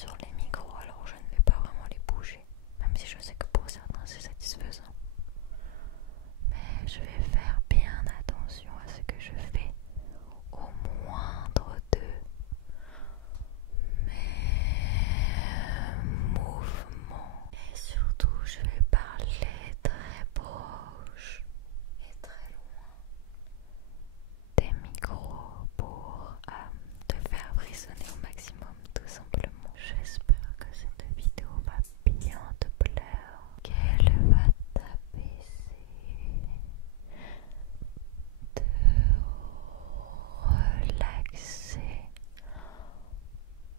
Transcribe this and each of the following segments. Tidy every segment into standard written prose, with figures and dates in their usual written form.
sur les micros, alors je ne vais pas vraiment les bouger, même si je sais que pour certains c'est satisfaisant. Mais je vais faire bien attention à ce que je fais, au moindre de mes mouvements. Et surtout, je vais parler très proche et très loin des micros pour te faire frissonner au maximum, tout simplement. J'espère que cette vidéo va bien te plaire, qu'elle va t'apaiser, te relaxer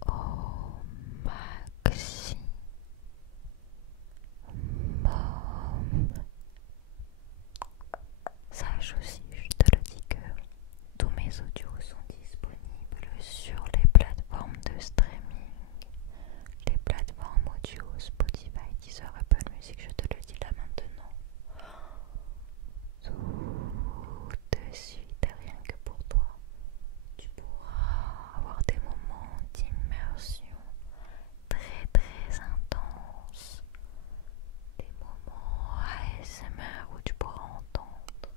au maximum. Sache aussi, je te le dis, que tous mes audios sont disponibles sur les plateformes de streaming, les plateformes audio, Spotify, Deezer, Apple Music, je te le dis là maintenant. Tout de suite, rien que pour toi, tu pourras avoir des moments d'immersion très très intenses, des moments ASMR où tu pourras entendre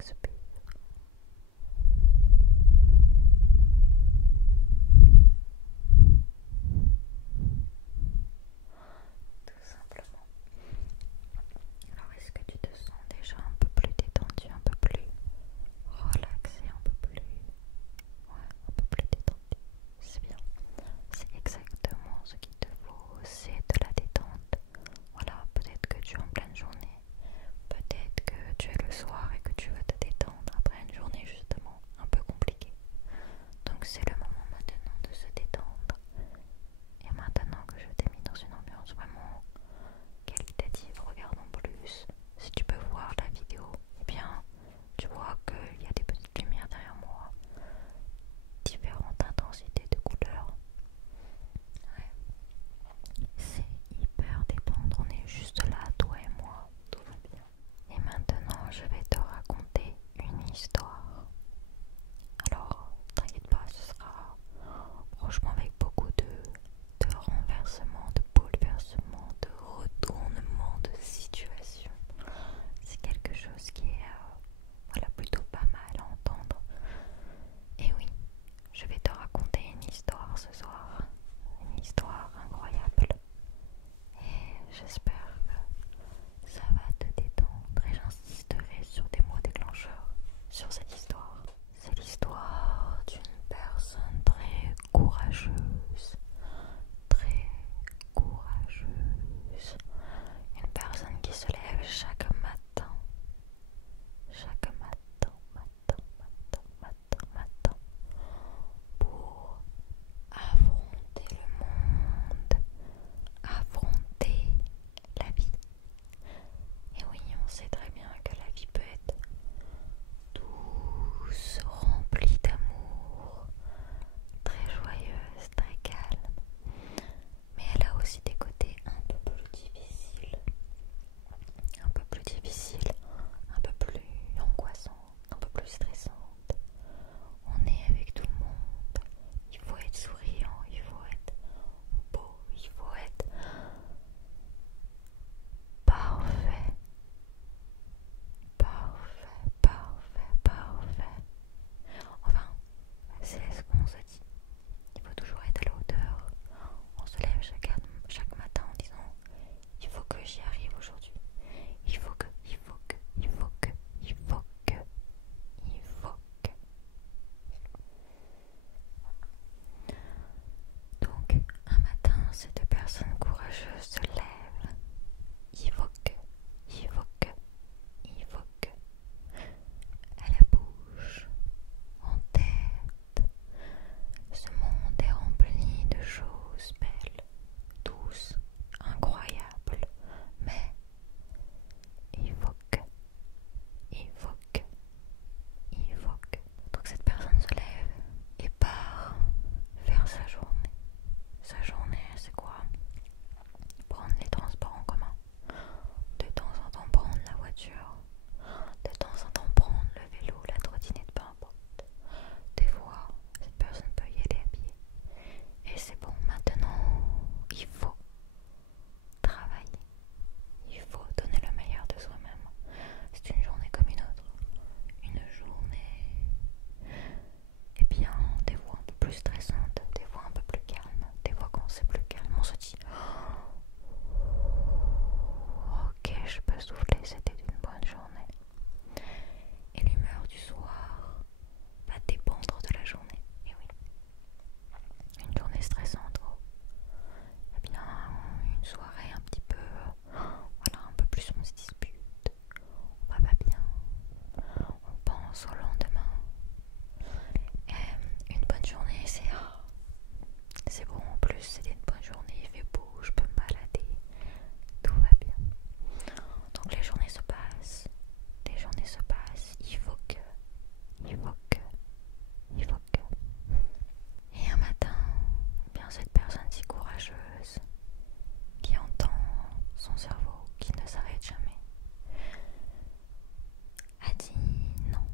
expire. Tout simplement. Alors, est-ce que tu te sens déjà un peu plus détendu, un peu plus relaxé, un peu plus... Ouais, un peu plus détendu. C'est bien. C'est exactement ce qu'il te faut, c'est de la détente. Voilà, peut-être que tu es en pleine journée, peut-être que tu es le soir et que tu veux te détendre après une journée justement un peu compliquée. Donc c'est le moment maintenant de se détendre. Et maintenant que je t'ai mis dans une ambiance vraiment qualitative, regarde en plus. Si tu peux voir la vidéo, eh bien tu vois qu'il y a des petites lumières derrière moi, différentes intensités de couleurs. Ouais. C'est hyper détendre, on est juste là, toi et moi, tout va bien. Et maintenant, je vais te raconter une histoire. Alors, t'inquiète pas, ce sera franchement avec beaucoup de renversements, de bouleversements, de retournements de situation. C'est quelque chose qui est voilà, plutôt pas mal à entendre. Et oui, je vais te raconter une histoire ce soir. Une histoire incroyable. Et j'espère que ça va te détendre et j'insisterai sur des mots déclencheurs sur cette histoire. C'est l'histoire d'une personne très courageuse. Très courageuse. Une personne qui se lève chaque matin. Chaque matin pour affronter le monde, affronter la vie. Et oui, on sait très bien que la vie peut être douce, remplie d'amour, très joyeuse, très calme. Mais elle a aussi des côtés un peu plus difficiles, un peu plus angoissants, un peu plus stressantes. On est avec tout le monde. Il faut être souriant, il faut être beau, il faut être parfait. Parfait. Enfin, c'est ce qu'on se dit. Il faut toujours être à la hauteur. On se lève chaque matin en disant il faut que j'y arrive aujourd'hui. Il faut que. Donc, un matin, cette personne courageuse se lève. Il faut que. Elle bouge en tête. Ce monde est rempli de choses belles, douces, incroyables. Mais il faut que. Donc cette personne se lève et part faire sa journée. Sa journée, c'est quoi? Prendre les transports en commun. De temps en temps prendre la voiture. De temps en temps prendre le vélo, la trottinette, peu importe. Des fois, cette personne peut y aller à pied. Et c'est bon, maintenant, il faut travailler. Il faut donner le meilleur de soi-même. C'est une journée comme une autre. Une journée, eh bien, des fois un peu plus stressante, des fois un peu plus calme. Des fois quand c'est plus calme, on se dit ok, je peux souffler, c'était une bonne journée. Et l'humeur du soir va dépendre de la journée. Et oui, une journée stressante, eh bien, une soirée un petit peu, voilà, un peu plus on se dispute, on va pas bien, on pense au lendemain. Et une bonne journée, c'est bon, en plus c'était une bonne journée, il fait beau, je peux me balader, tout va bien. Donc les journées se passent, il faut que. Et un matin, eh bien cette personne si courageuse, qui entend son cerveau, qui ne s'arrête jamais, a dit non,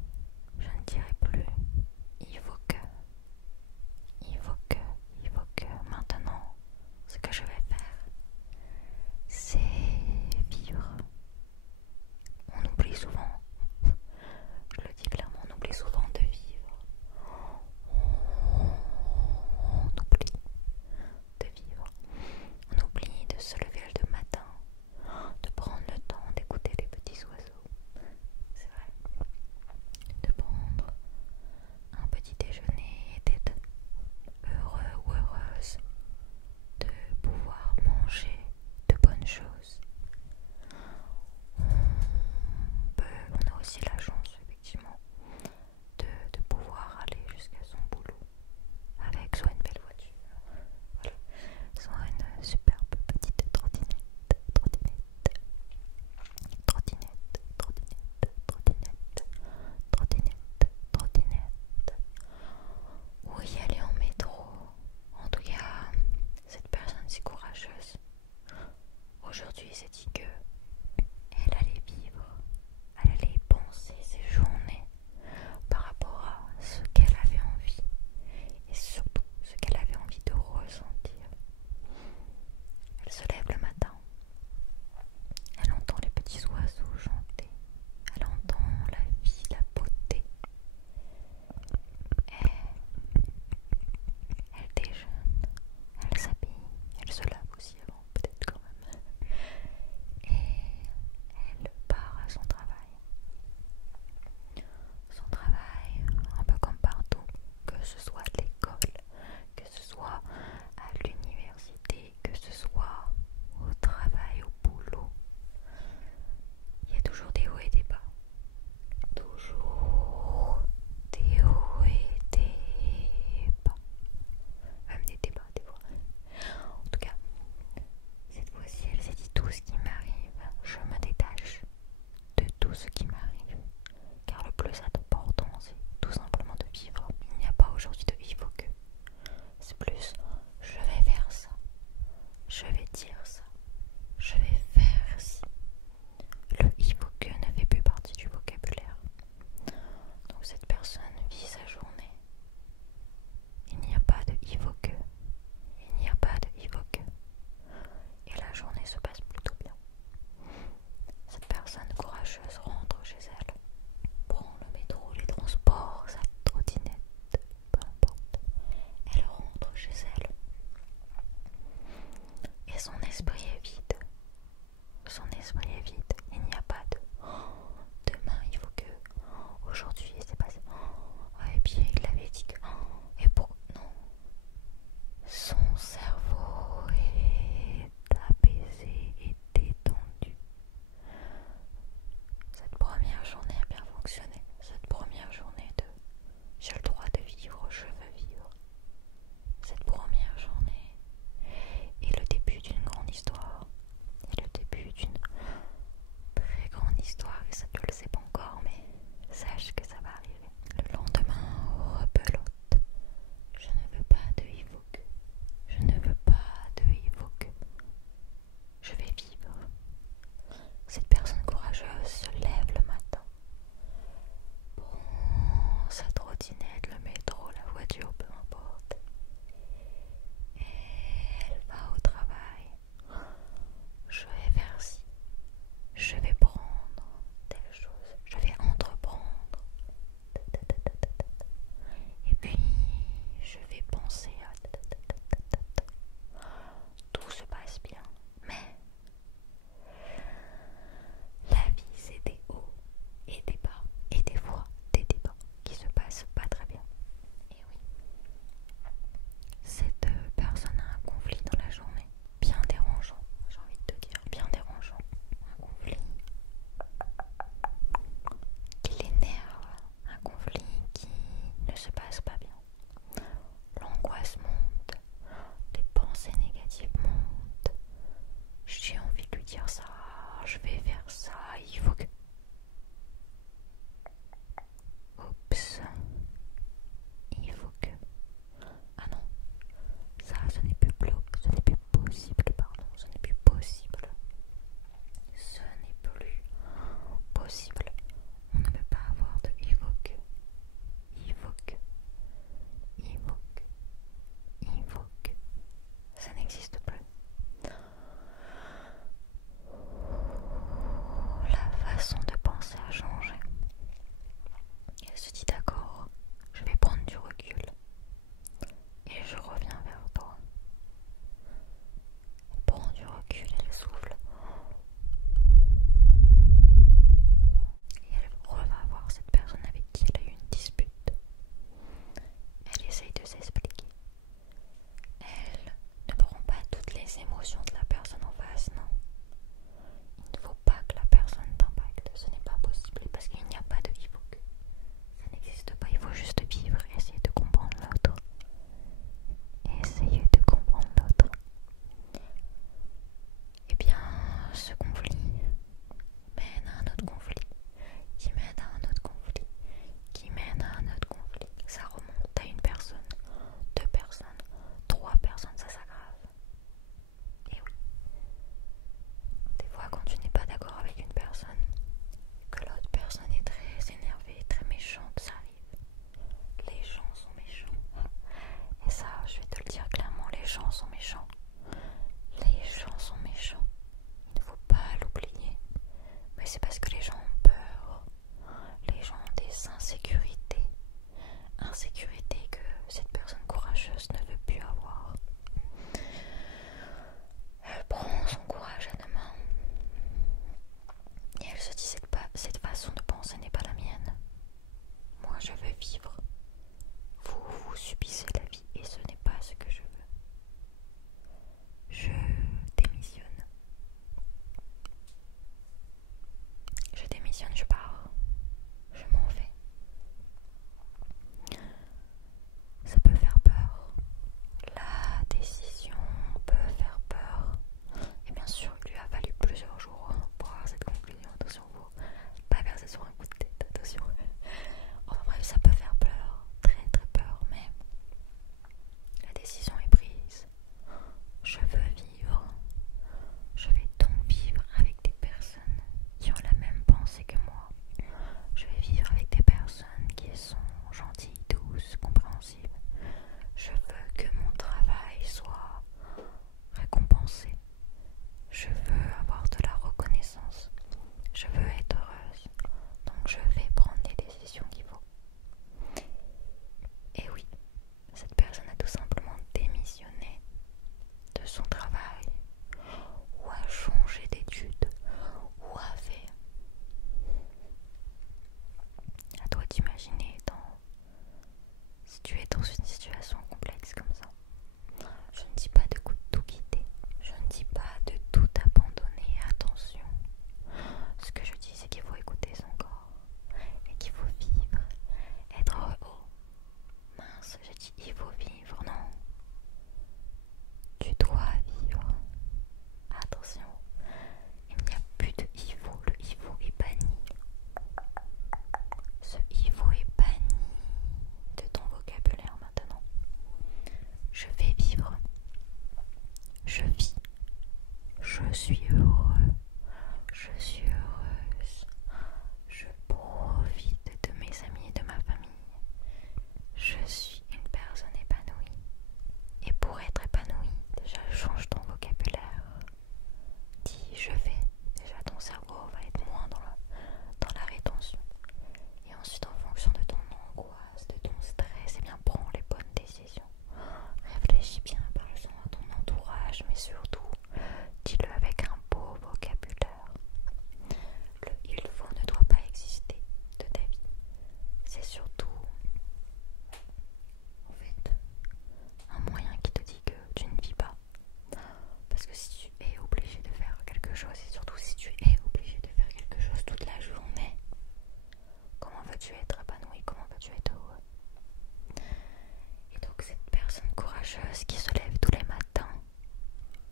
courageuse qui se lève tous les matins,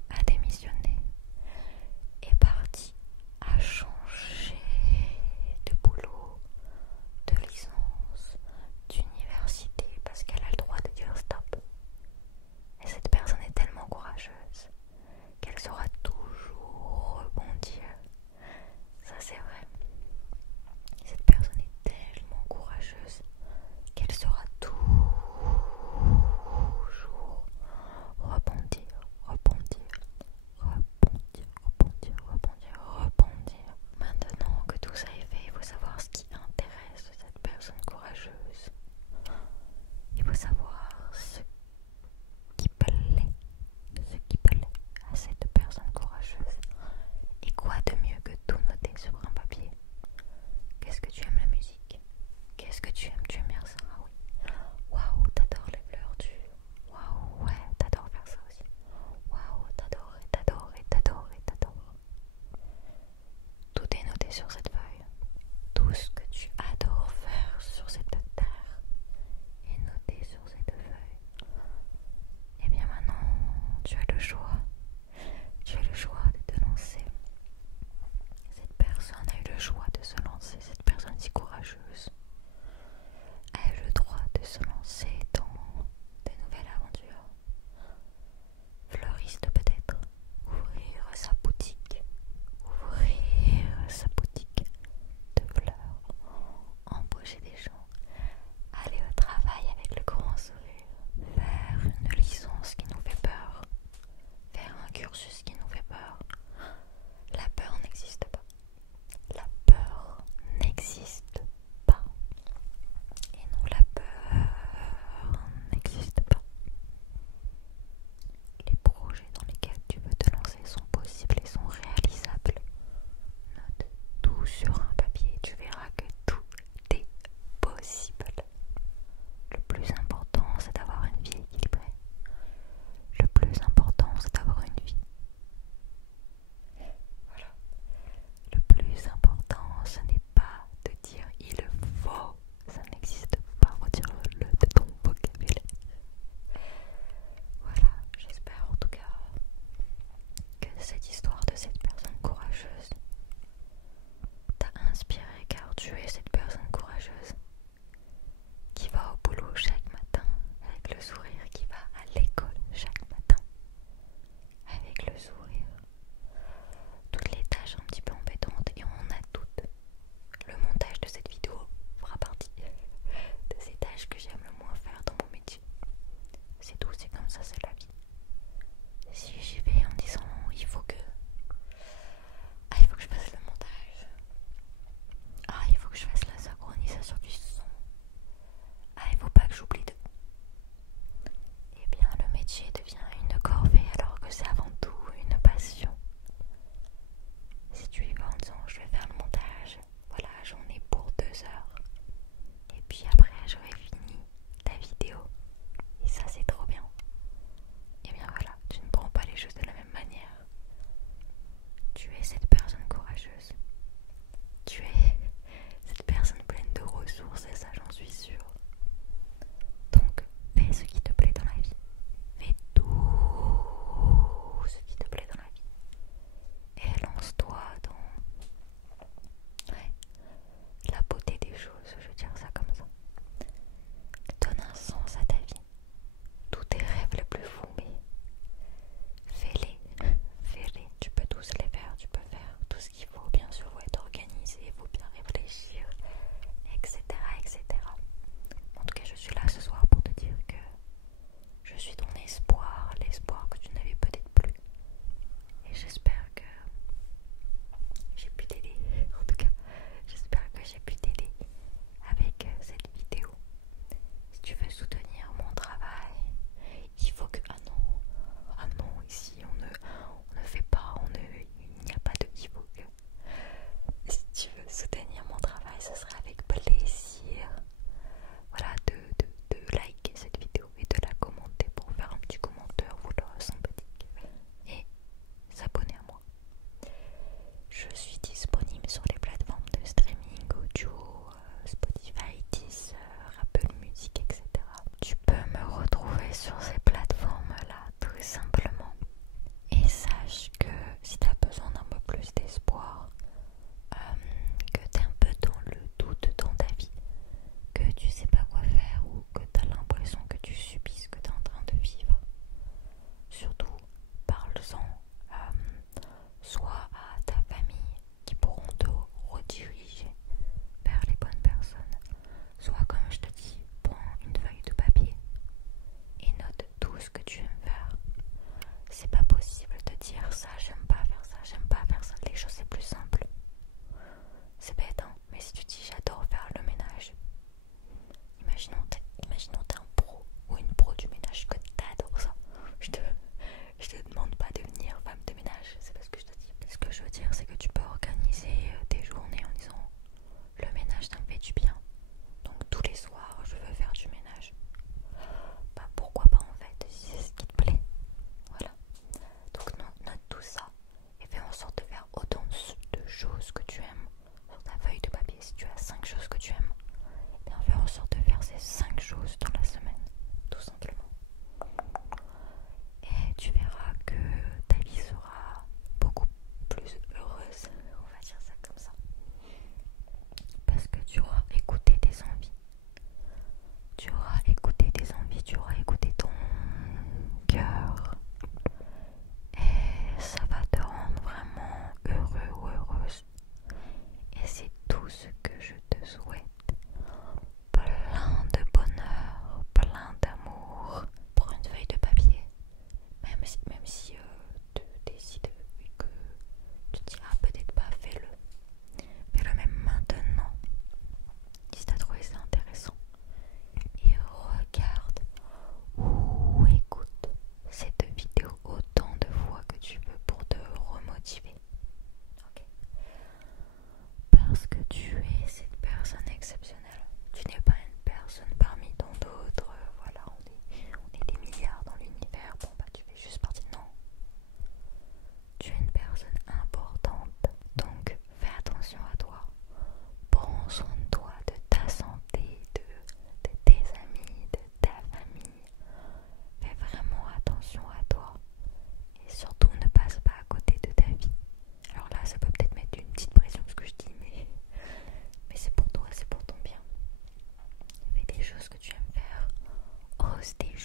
a démissionné, est partie, a changé de boulot, de licence, d'université parce qu'elle a le droit de dire stop. Et cette personne est tellement courageuse qu'elle saura toujours rebondir. Ça c'est vrai. Cette personne est tellement courageuse qu'elle saura toujours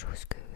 chose que